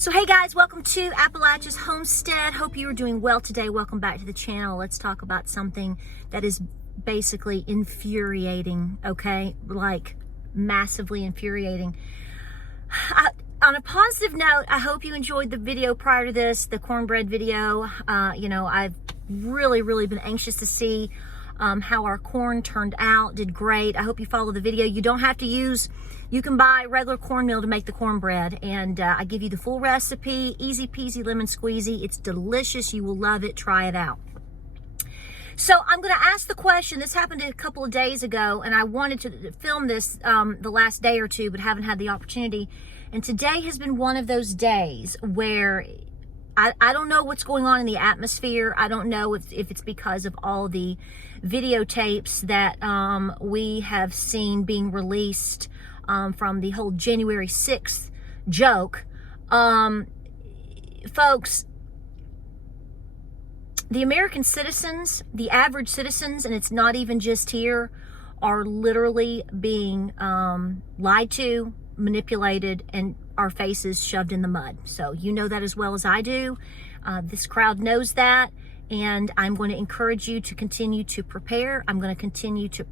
So hey guys, welcome to Appalachia's Homestead. Hope you are doing well today. Welcome back to the channel. Let's talk about something that is basically infuriating, okay? Like massively infuriating. On a positive note, I hope you enjoyed the video prior to this, the cornbread video. I've really been anxious to see how our corn turned out. Did great. I hope you follow the video. You don't have to you can buy regular cornmeal to make the cornbread, and I give you the full recipe. Easy peasy lemon squeezy. It's delicious. You will love it. Try it out. So I'm going to ask the question. This happened a couple of days ago, and I wanted to film this the last day or two, but haven't had the opportunity. And today has been one of those days where I don't know what's going on in the atmosphere. I don't know if it's because of all the videotapes that we have seen being released from the whole January 6th joke. Folks, the American citizens, the average citizens, and it's not even just here, are literally being lied to, manipulated, and our faces shoved in the mud. So you know that as well as I do. This crowd knows that, and I'm going to encourage you to continue to prepare. I'm going to continue to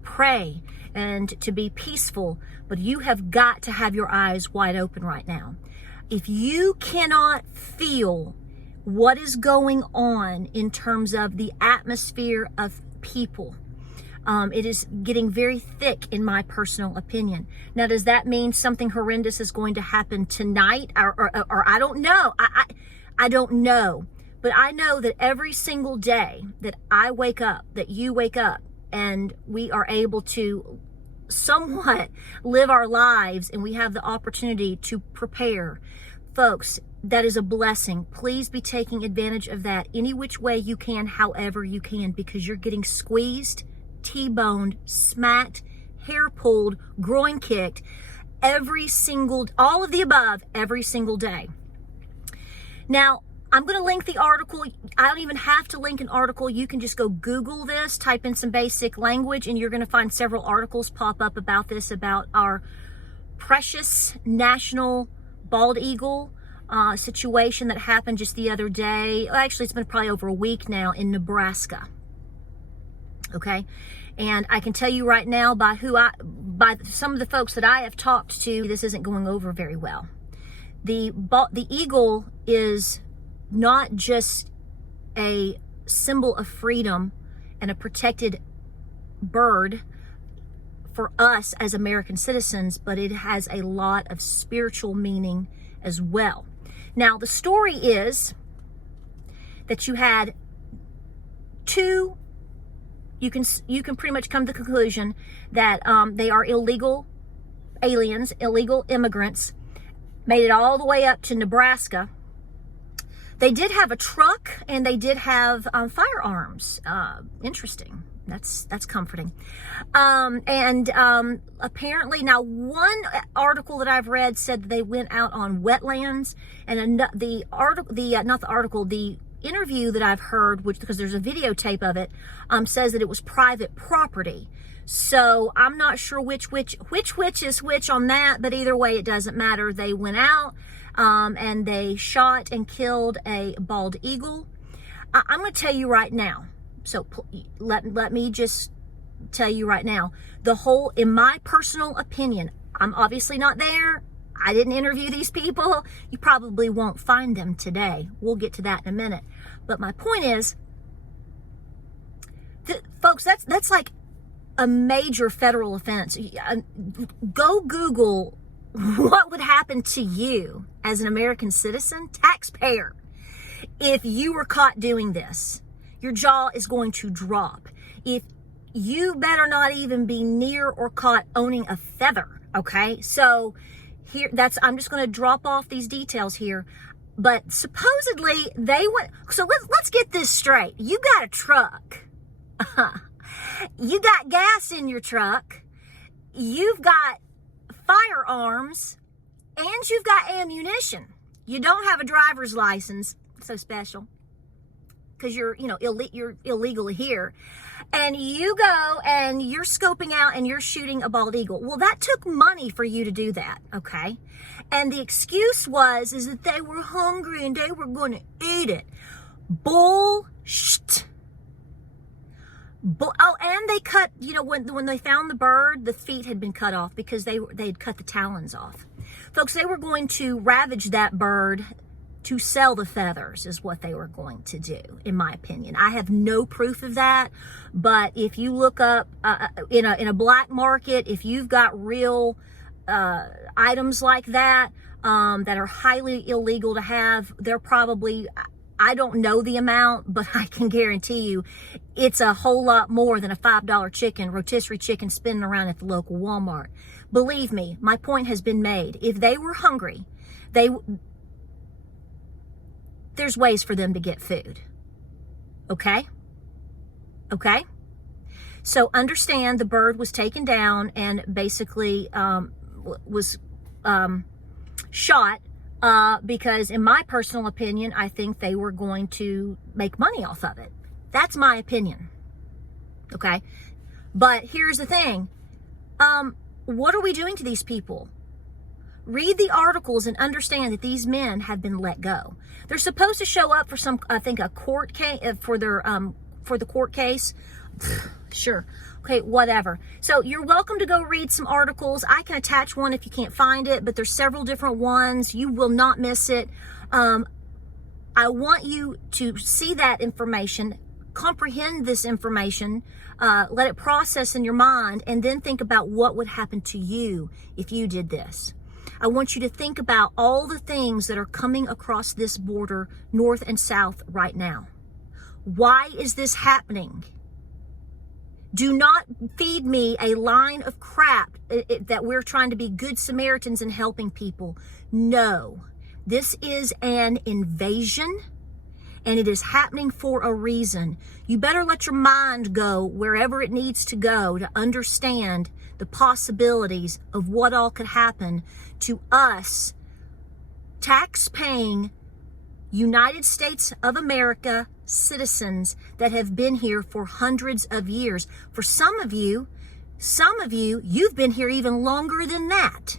pray and to be peaceful, but you have got to have your eyes wide open right now. If you cannot feel what is going on in terms of the atmosphere of people, it is getting very thick, in my personal opinion. Now, does that mean something horrendous is going to happen tonight? Or I don't know. I don't know. But I know that every single day that I wake up, that you wake up, and we are able to somewhat live our lives, and we have the opportunity to prepare. Folks, that is a blessing. Please be taking advantage of that any which way you can, however you can, because you're getting squeezed, T-boned, smacked, hair pulled, groin kicked, all of the above, every single day. Now, I'm going to link the article. I don't even have to link an article. You can just go Google this, type in some basic language, and you're going to find several articles pop up about this, about our precious national bald eagle situation that happened just the other day. Actually, it's been probably over a week now in Nebraska. Okay, and I can tell you right now by some of the folks that I have talked to, this isn't going over very well. The eagle is not just a symbol of freedom and a protected bird for us as American citizens, but it has a lot of spiritual meaning as well. Now, the story is that you had two. You can pretty much come to the conclusion that they are illegal aliens, illegal immigrants, made it all the way up to Nebraska. They did have a truck, and they did have firearms. Interesting. That's comforting. Apparently, now one article that I've read said that they went out on wetlands, and the interview that I've heard, because there's a videotape of it, says that it was private property. So I'm not sure which is which on that, but either way, it doesn't matter. They went out and they shot and killed a bald eagle. I'm going to tell you right now. So let me just tell you right now. In my personal opinion, I'm obviously not there. I didn't interview these people. You probably won't find them today. We'll get to that in a minute. But my point is, folks, that's like a major federal offense. Go Google what would happen to you as an American citizen, taxpayer, if you were caught doing this. Your jaw is going to drop. If you better not even be near or caught owning a feather, okay? So here, I'm just going to drop off these details here. But supposedly they went, so let's get this straight. You got a truck. You got gas in your truck. You've got firearms, and you've got ammunition. You don't have a driver's license. So special. because you're illegally here, and you go and you're scoping out and you're shooting a bald eagle. Well, that took money for you to do that, okay? And the excuse is that they were hungry and they were going to eat it. Bullshit. And they cut, when they found the bird, the feet had been cut off because they had cut the talons off. Folks, they were going to ravage that bird to sell the feathers is what they were going to do, in my opinion. I have no proof of that, but if you look up in a black market, if you've got real items like that that are highly illegal to have, they're probably, I don't know the amount, but I can guarantee you it's a whole lot more than a $5 chicken, rotisserie chicken spinning around at the local Walmart. Believe me, my point has been made. If they were hungry, there's ways for them to get food. Okay? Okay? So understand the bird was taken down and basically was shot because in my personal opinion, I think they were going to make money off of it. That's my opinion. Okay? But here's the thing. What are we doing to these people? Read the articles and understand that these men have been let go. They're supposed to show up for a court case, for the court case. Sure. Okay, whatever. So you're welcome to go read some articles. I can attach one if you can't find it, but there's several different ones. You will not miss it. I want you to see that information, comprehend this information, let it process in your mind, and then think about what would happen to you if you did this. I want you to think about all the things that are coming across this border, north and south, right now. Why is this happening? Do not feed me a line of crap that we're trying to be good Samaritans and helping people. No, this is an invasion, and it is happening for a reason. You better let your mind go wherever it needs to go to understand the possibilities of what all could happen to us, tax-paying United States of America citizens that have been here for hundreds of years. For some of you, you've been here even longer than that.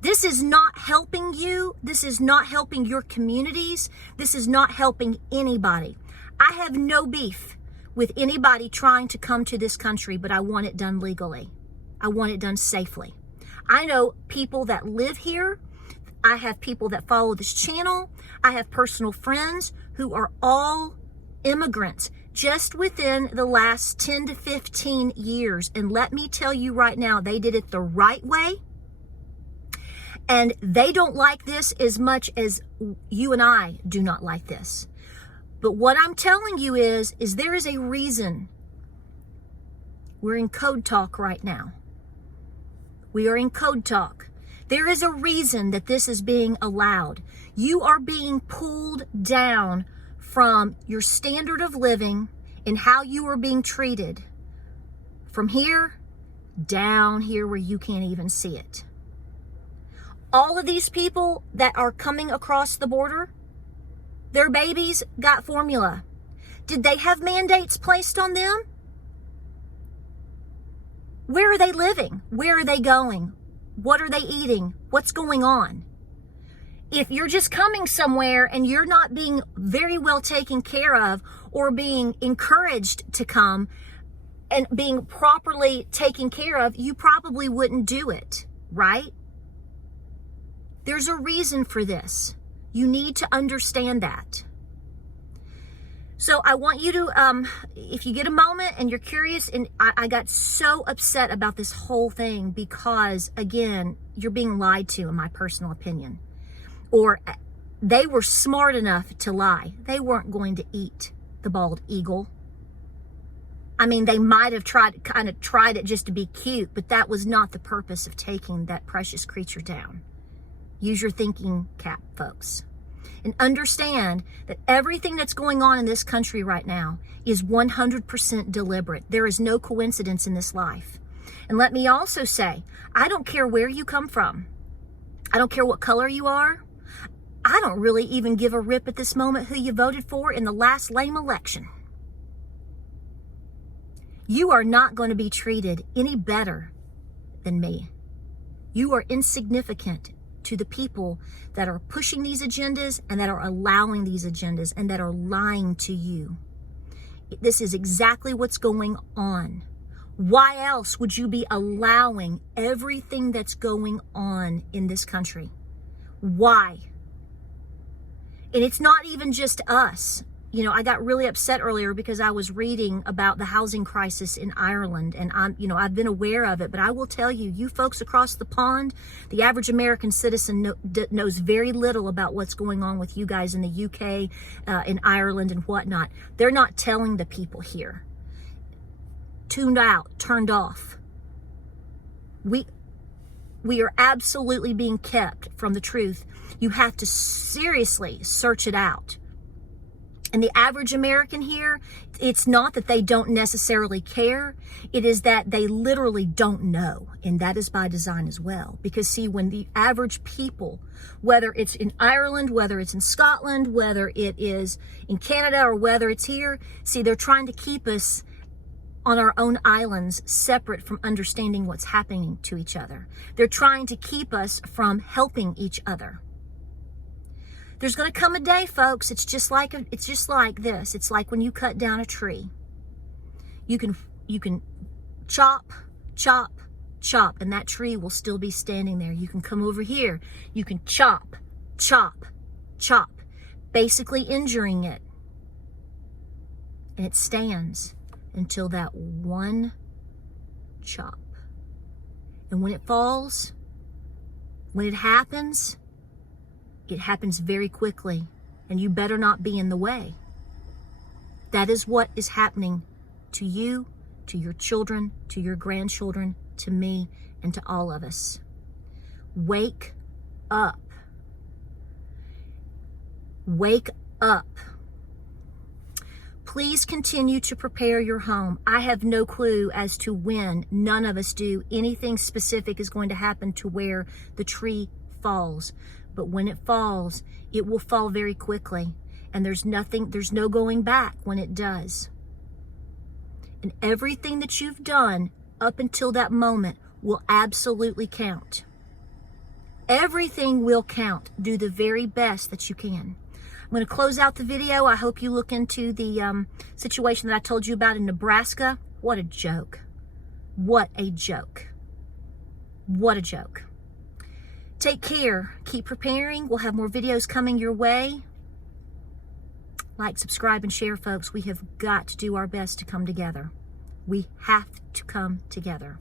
This is not helping you. This is not helping your communities. This is not helping anybody. I have no beef with anybody trying to come to this country, but I want it done legally. I want it done safely. I know people that live here. I have people that follow this channel. I have personal friends who are all immigrants just within the last 10 to 15 years. And let me tell you right now, they did it the right way. And they don't like this as much as you and I do not like this. But what I'm telling you is there is a reason. We're in code talk right now. We are in code talk. There is a reason that this is being allowed. You are being pulled down from your standard of living and how you are being treated. From here, down here where you can't even see it. All of these people that are coming across the border, their babies got formula. Did they have mandates placed on them? Where are they living? Where are they going? What are they eating? What's going on? If you're just coming somewhere and you're not being very well taken care of or being encouraged to come and being properly taken care of, you probably wouldn't do it, right? There's a reason for this. You need to understand that. So I want you to, if you get a moment and you're curious, and I got so upset about this whole thing because, again, you're being lied to, in my personal opinion. Or they were smart enough to lie. They weren't going to eat the bald eagle. I mean, they might have tried it just to be cute, but that was not the purpose of taking that precious creature down. Use your thinking cap, folks. And understand that everything that's going on in this country right now is 100% deliberate. There is no coincidence in this life. And let me also say, I don't care where you come from. I don't care what color you are. I don't really even give a rip at this moment who you voted for in the last lame election. You are not going to be treated any better than me. You are insignificant to the people that are pushing these agendas and that are allowing these agendas and that are lying to you. This is exactly what's going on. Why else would you be allowing everything that's going on in this country? Why? And it's not even just us. You know, I got really upset earlier because I was reading about the housing crisis in Ireland, and I've been aware of it, but I will tell you, you folks across the pond, the average American citizen knows very little about what's going on with you guys in the UK, in Ireland and whatnot. They're not telling the people here. Tuned out, turned off. We are absolutely being kept from the truth. You have to seriously search it out. And the average American here, it's not that they don't necessarily care. It is that they literally don't know. And that is by design as well. Because see, when the average people, whether it's in Ireland, whether it's in Scotland, whether it is in Canada, or whether it's here, see, they're trying to keep us on our own islands, separate from understanding what's happening to each other. They're trying to keep us from helping each other. There's going to come a day, folks. It's just like this. It's like when you cut down a tree. You can chop, and that tree will still be standing there. You can come over here. You can chop, basically injuring it. And it stands until that one chop. And when it falls, when it happens very quickly, and you better not be in the way. That is what is happening to you, to your children, to your grandchildren, to me, and to all of us. Wake up. Wake up. Please continue to prepare your home. I have no clue as to when, none of us do, anything specific is going to happen to where the tree falls. But when it falls, it will fall very quickly. And there's no going back when it does. And everything that you've done up until that moment will absolutely count. Everything will count. Do the very best that you can. I'm going to close out the video. I hope you look into the situation that I told you about in Nebraska. What a joke. What a joke. What a joke. Take care. Keep preparing. We'll have more videos coming your way. Like, subscribe, and share, folks. We have got to do our best to come together. We have to come together.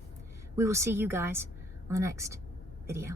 We will see you guys on the next video.